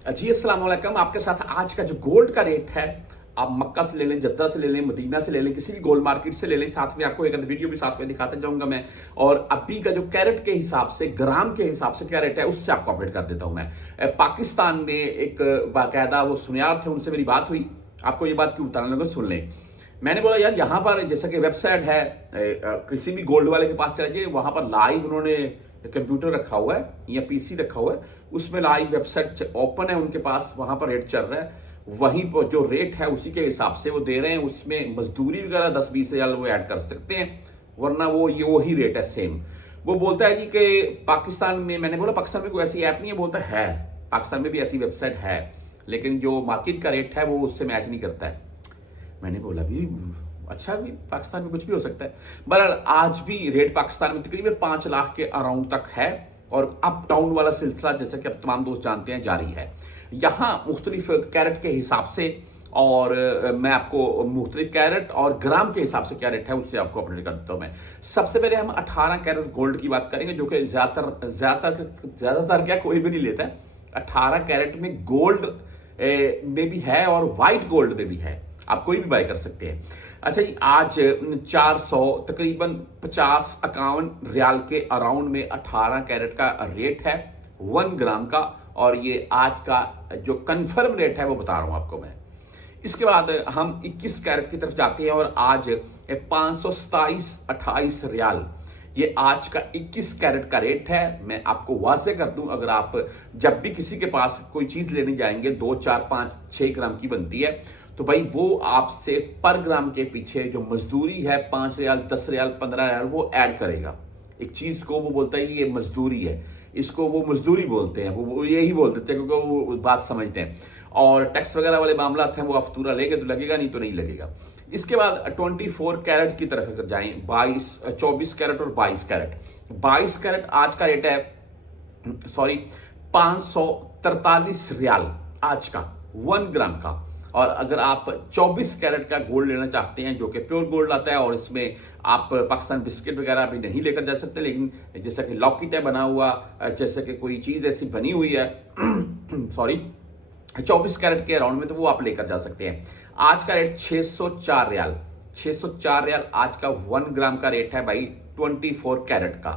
जी अस्सलाम वालेकुम। आपके साथ आज का जो गोल्ड का रेट है, आप मक्का से ले लें, जद्दा से ले लें, मदीना से ले लें, किसी भी गोल्ड मार्केट से ले लें। साथ में आपको एक वीडियो भी साथ में दिखाता जाऊंगा मैं। और अभी का जो कैरेट के हिसाब से, ग्राम के हिसाब से क्या रेट है, उससे आपको अपडेट कर देता हूं मैं। पाकिस्तान में एक बाकायदा वो सुनियार थे, उनसे मेरी बात हुई। आपको ये बात क्यों बताने लगा, सुन लें। मैंने बोला यार यहाँ पर जैसा कि वेबसाइट है, किसी भी गोल्ड वाले के पास चले जाइए, वहां पर लाइव उन्होंने कंप्यूटर रखा हुआ है या पीसी रखा हुआ है, उसमें लाइव वेबसाइट ओपन है उनके पास, वहां पर रेट चल रहा है। वहीं पर जो रेट है उसी के हिसाब से वो दे रहे हैं। उसमें मजदूरी वगैरह 10-20 हज़ार वो ऐड कर सकते हैं, वरना वो ये वही रेट है सेम। वो बोलता है जी कि पाकिस्तान में, मैंने बोला पाकिस्तान में कोई ऐसी ऐप नहीं है, बोलता है पाकिस्तान में भी ऐसी वेबसाइट है, लेकिन जो मार्केट का रेट है वो उससे मैच नहीं करता है। मैंने बोला भी अच्छा, भी पाकिस्तान में कुछ भी हो सकता है। बहरहाल आज भी रेट पाकिस्तान में तकरीबन 5 लाख के अराउंड तक है, और अप डाउन वाला सिलसिला जैसा कि अब तमाम दोस्त जानते हैं जारी है। यहाँ मुख्तलिफ कैरेट के हिसाब से, और मैं आपको मुख्तलिफ कैरेट और ग्राम के हिसाब से क्या रेट है उससे आपको अपडेट कर देता हूँ मैं। सबसे पहले हम 18 कैरेट गोल्ड की बात करेंगे, जो कि ज्यादातर क्या कोई भी नहीं लेता है। 18 कैरेट में गोल्ड में भी है और वाइट गोल्ड में भी है, आप कोई भी बाय कर सकते हैं। अच्छा जी, आज 400 तकरीबन 50-51 रियाल के अराउंड में 18 कैरेट का रेट है 1 ग्राम का, और ये आज का जो कंफर्म रेट है वो बता रहा हूं आपको मैं। इसके बाद हम 21 कैरेट की तरफ जाते हैं, और आज 527-28 रियाल ये आज का 21 कैरेट का रेट है। मैं आपको वाज़ेह कर दूं, अगर आप जब भी किसी के पास कोई चीज लेने जाएंगे 2, 4, 5, 6 ग्राम की बनती है, तो भाई वो आपसे पर ग्राम के पीछे जो मजदूरी है 5 रियाल, 10 रियाल, 15 रियाल वो ऐड करेगा। एक चीज को वो बोलता है ये मजदूरी है, इसको वो मजदूरी बोलते हैं, वो यही बोल देते हैं क्योंकि वो बात समझते हैं। और टैक्स वगैरह वाले मामला हैं, वो आप पूरा लेंगे तो लगेगा, नहीं तो नहीं लगेगा। इसके बाद 24 कैरेट की तरफ अगर जाएं, 24 कैरेट और 22 कैरेट। 22 कैरेट आज का रेट है, सॉरी, 543 रियाल आज का 1 ग्राम का। और अगर आप 24 कैरेट का गोल्ड लेना चाहते हैं, जो कि प्योर गोल्ड आता है, और इसमें आप पाकिस्तान बिस्किट वगैरह भी नहीं लेकर जा सकते, लेकिन जैसा कि लॉकेट है बना हुआ, जैसे कि कोई चीज ऐसी बनी हुई है सॉरी 24 कैरेट के अराउंड में, तो वो आप लेकर जा सकते हैं। आज का रेट 604 रियाल, 604 रियाल आज का 1 ग्राम का रेट है भाई 24 कैरेट का।